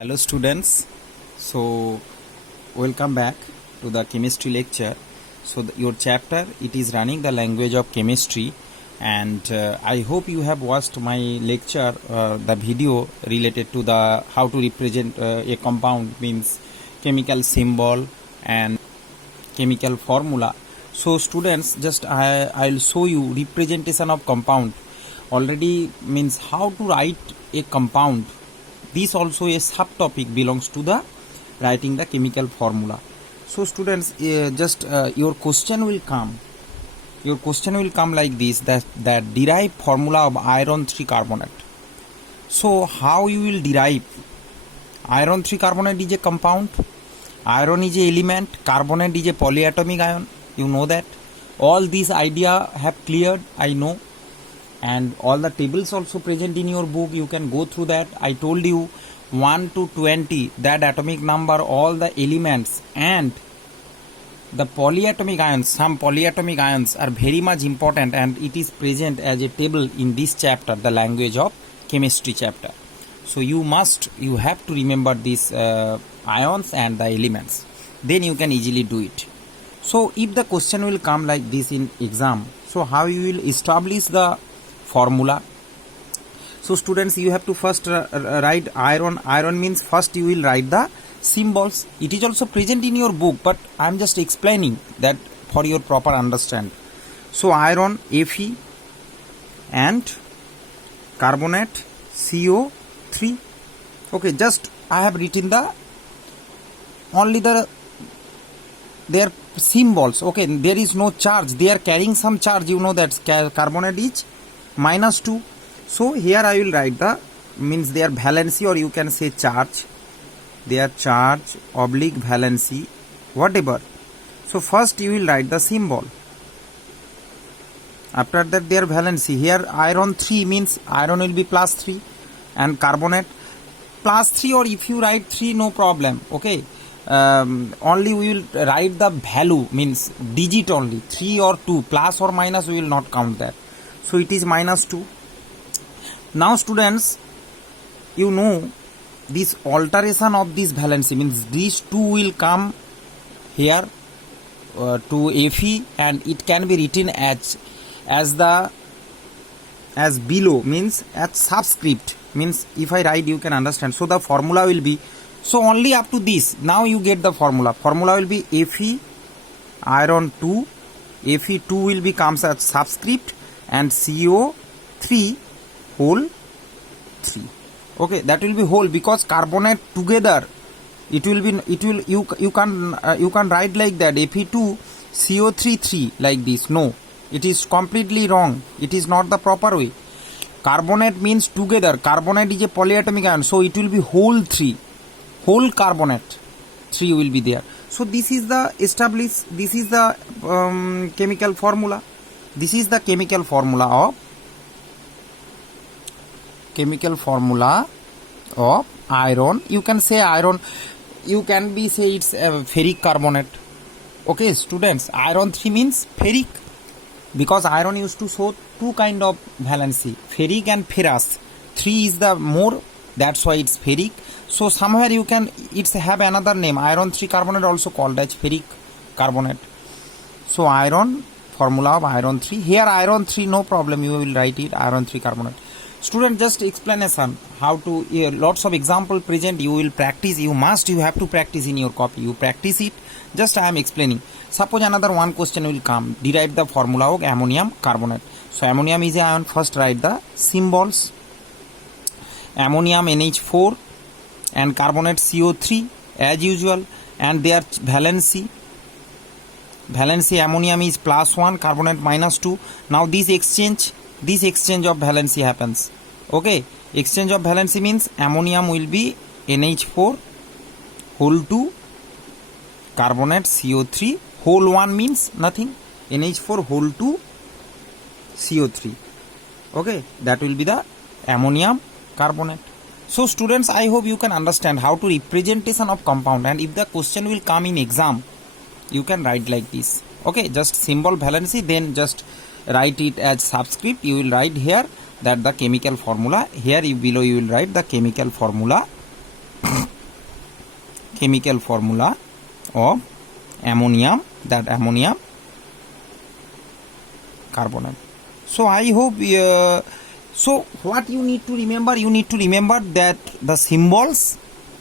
Hello students, so welcome back to the chemistry lecture. So your chapter, it is running the language of chemistry, and I hope you have watched my lecture, the video related to the how to represent a compound, means chemical symbol and chemical formula. So students, just I'll show you representation of compound. Already means how to write a compound. This also a subtopic belongs to the writing the chemical formula. So students, your question will come. Your question will come like this: that derive formula of iron 3 carbonate. So how you will derive? Iron 3 carbonate is a compound. Iron is a element. Carbonate is a polyatomic ion. You know that. All these idea have cleared. I know. And all the tables also present in your book, you can go through that. I told you 1 to 20, that atomic number, all the elements and the polyatomic ions. Some polyatomic ions are very much important, and it is present as a table in this chapter, the language of chemistry chapter. So you have to remember these ions and the elements, then you can easily do it. So if the question will come like this in exam, so how you will establish the formula? So students, you have to first write iron. Iron means first you will write the symbols. It is also present in your book, but I am just explaining that for your proper understand. So iron Fe and carbonate CO3. Okay, just I have written the only their symbols. Okay, there is no charge. They are carrying some charge. You know that carbonate is -2. So here I will write the means their valency, or you can say charge. Their charge oblique valency, whatever. So first you will write the symbol. After that their valency. Here iron 3 means iron will be +3 and carbonate +3, or if you write 3, no problem. Okay. Only we will write the value, means digit only, 3 or 2, plus or minus we will not count that. So it is -2. Now students, you know this alteration of this valency means these 2 will come here to Fe, and it can be written as below, means as subscript. Means if I write, you can understand. So the formula will be, so only up to this. Now you get the formula. Formula will be Fe iron 2. Fe2 will be comes as subscript, and CO3 whole 3. Okay, that will be whole, because carbonate together you can write like that, Fe2 CO3 3 like this. No, it is completely wrong. It is not the proper way. Carbonate means together. Carbonate is a polyatomic ion, so it will be whole 3. Whole carbonate 3 will be there. So this is the chemical formula. This is the chemical formula of iron. You can say iron, you can be say it's ferric carbonate. Okay students, iron 3 means ferric, because iron used to show 2 kind of valency, ferric and ferrous. 3 is the more, that's why it's ferric. So somewhere you can, it's have another name, iron 3 carbonate also called as ferric carbonate. So iron, formula of iron 3. Here iron 3, no problem, you will write it iron 3 carbonate. Student, just explanation how to, lots of example present, you will practice. You have to practice in your copy. You practice it. Just I am explaining. Suppose another one question will come. Derive the formula of ammonium carbonate. So ammonium is a ion. First write the symbols. Ammonium NH4 and carbonate CO3 as usual, and their valency ammonium is +1, carbonate -2. Now this exchange of valency happens. Okay, exchange of valency means ammonium will be NH4 whole 2, carbonate CO3 whole 1 means nothing, NH4 whole 2 CO3. Okay, that will be the ammonium carbonate. So students, I hope you can understand how to representation of compound, and if the question will come in exam, you can write like this. Okay, just symbol valency, then just write it as subscript. You will write here that the chemical formula. Here below you will write the chemical formula chemical formula of ammonium, that ammonium carbonate. So I hope so what you need to remember that the symbols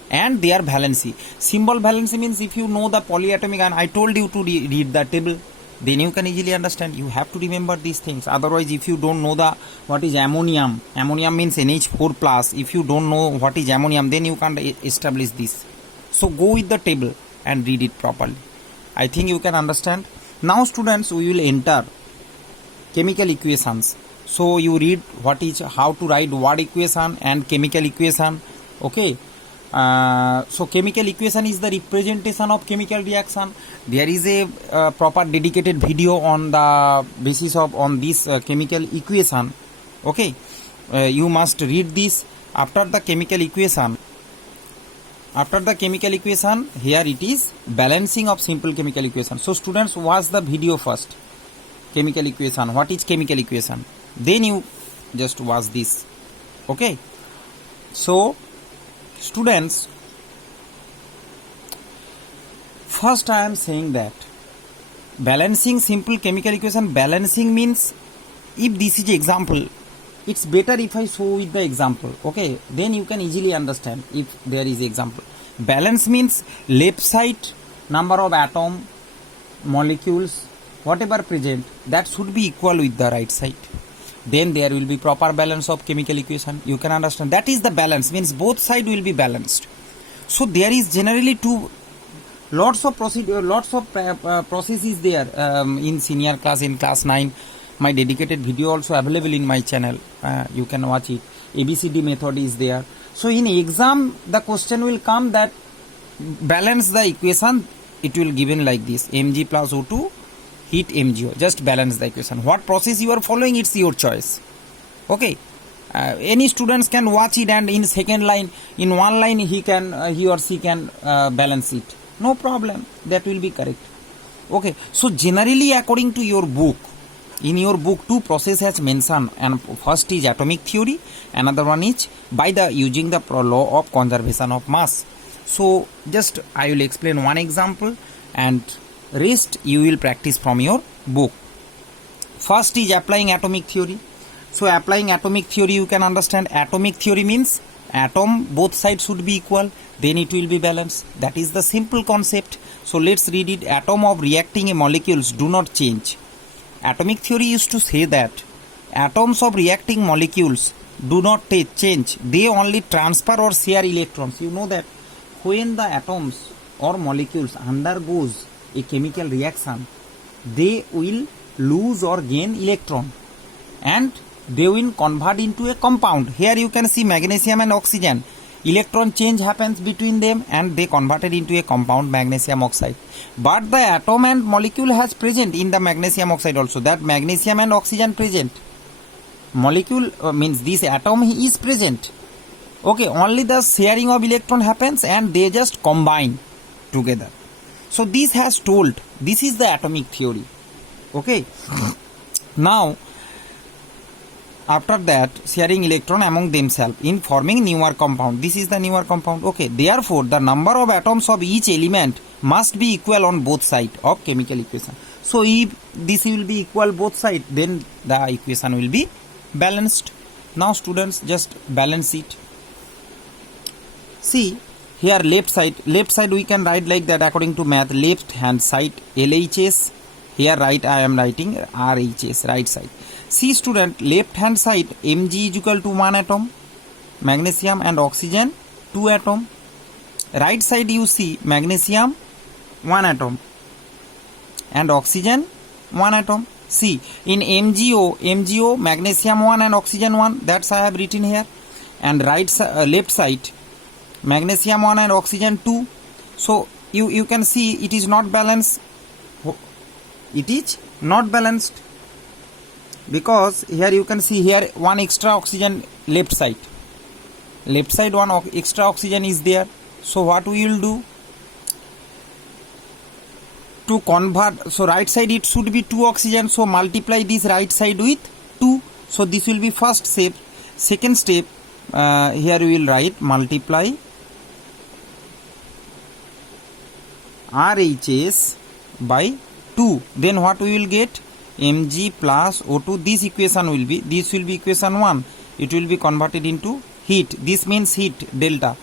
and their valency. Symbol valency means if you know the polyatomic, and I told you to read the table, then you can easily understand. You have to remember these things. Otherwise, if you don't know what is ammonium means NH4 plus. If you don't know what is ammonium, then you can't establish this. So go with the table and read it properly. I think you can understand. Now students, we will enter chemical equations. So you read how to write word equation and chemical equation. Okay. So chemical equation is the representation of chemical reaction. There is a proper dedicated video on the basis of on this chemical equation. Okay. You must read this. After the chemical equation, here it is balancing of simple chemical equation. So students, watch the video first. Chemical equation. What is chemical equation? Then you just watch this. Okay. So students, first I am saying that balancing simple chemical equation. Balancing means, if this is example, it's better if I show with the example. Okay, then you can easily understand if there is example. Balance means left side number of atom, molecules, whatever present, that should be equal with the right side. Then there will be proper balance of chemical equation. You can understand. That is the balance, means both side will be balanced. So there is generally lots of processes there in senior class, in class 9. My dedicated video also available in my channel. You can watch it. ABCD method is there. So in exam, the question will come that balance the equation. It will given like this: Mg plus O2 heat MgO. Just balance the equation. What process you are following, it's your choice. Okay. Any students can watch it, and in second line, in one line, he or she can balance it. No problem. That will be correct. Okay. So generally, according to your book, in your book, two process has mentioned, and first is atomic theory, another one is by using the law of conservation of mass. So just I will explain one example, and rest you will practice from your book. First is applying atomic theory. So applying atomic theory, you can understand. Atomic theory means atom both sides should be equal, then it will be balanced. That is the simple concept. So let's read it. Atom of reacting molecules do not change. Atomic theory used to say that atoms of reacting molecules do not change. They only transfer or share electrons. You know that when the atoms or molecules undergoes a chemical reaction, they will lose or gain electron, and they will convert into a compound. Here you can see magnesium and oxygen. Electron change happens between them, and they converted into a compound, magnesium oxide. But the atom and molecule has present in the magnesium oxide also. That magnesium and oxygen present. Molecule means this atom is present. Okay, only the sharing of electron happens, and they just combine together. So this has told, this is the atomic theory. Okay. Now, after that, sharing electron among themselves in forming newer compound. This is the newer compound. Okay. Therefore, the number of atoms of each element must be equal on both sides of chemical equation. So if this will be equal both sides, then the equation will be balanced. Now students, just balance it. See, here left side we can write like that according to math. Left hand side LHS. Here right I am writing RHS, right side. See student, left hand side Mg is equal to 1 atom, magnesium and oxygen 2 atom. Right side you see magnesium 1 atom and oxygen 1 atom. See, in MgO magnesium 1 and oxygen 1, that's I have written here. And left side magnesium 1 and oxygen 2. So you can see it is not balanced. It is not balanced, because here you can see here one extra oxygen left side one extra oxygen is there. So what we will do to convert, so right side it should be 2 oxygen, so multiply this right side with 2. So this will be first step. Second step, here we will write multiply RHS by 2. Then what we will get? Mg plus O2. This equation will be, this will be equation 1. It will be converted into heat. This means heat, delta.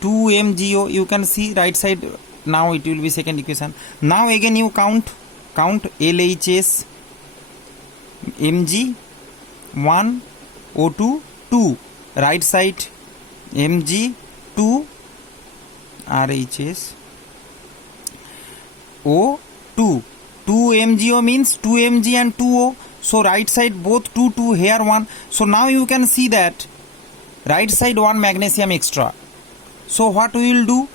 2 MgO, you can see right side. Now it will be second equation. Now again you count LHS, Mg 1, O2 2. Right side Mg 2, RHS O2. 2 MgO means 2 Mg and 2O. So right side both 2 2, here 1. So now you can see that right side 1 magnesium extra. So what we will do?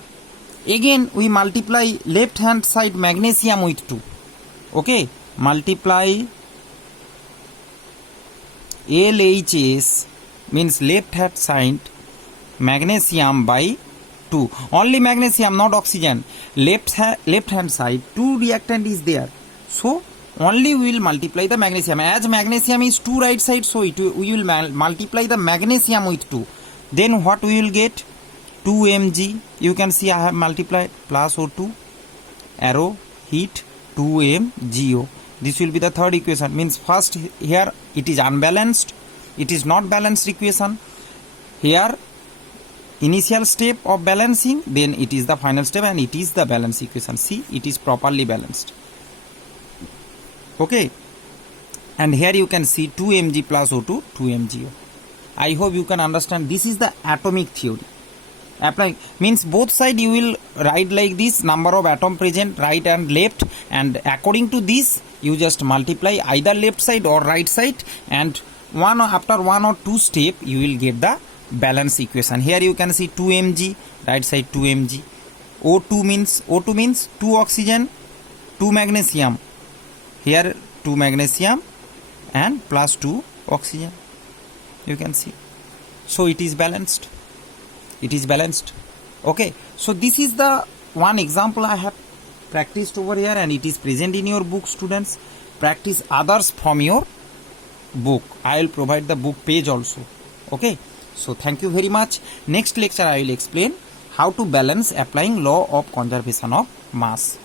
Again we multiply left hand side magnesium with 2. Okay, multiply LHS means left hand side magnesium by 2. Only magnesium, not oxygen. Left hand side 2 reactant is there. So only we will multiply the magnesium. As magnesium is 2 right side, so we will multiply the magnesium with 2. Then what we will get? 2 Mg. You can see I have multiplied plus O2. Arrow heat 2 MgO. This will be the third equation. Means first here it is unbalanced. It is not balanced equation. Here initial step of balancing, then it is the final step and it is the balanced equation. See, it is properly balanced. Okay, and here you can see 2 Mg plus O2, 2 MgO. I hope you can understand. This is the atomic theory. Applying means both side you will write like this, number of atom present right and left, and according to this you just multiply either left side or right side, and after 1 or 2 step you will get the balance equation. Here you can see 2 Mg, right side 2 Mg. O2 means 2 oxygen, 2 magnesium. Here 2 magnesium and plus 2 oxygen. You can see. So it is balanced. It is balanced. Okay. So this is the one example I have practiced over here, and it is present in your book, students. Practice others from your book. I will provide the book page also. Okay. So thank you very much. Next lecture I will explain how to balance applying law of conservation of mass.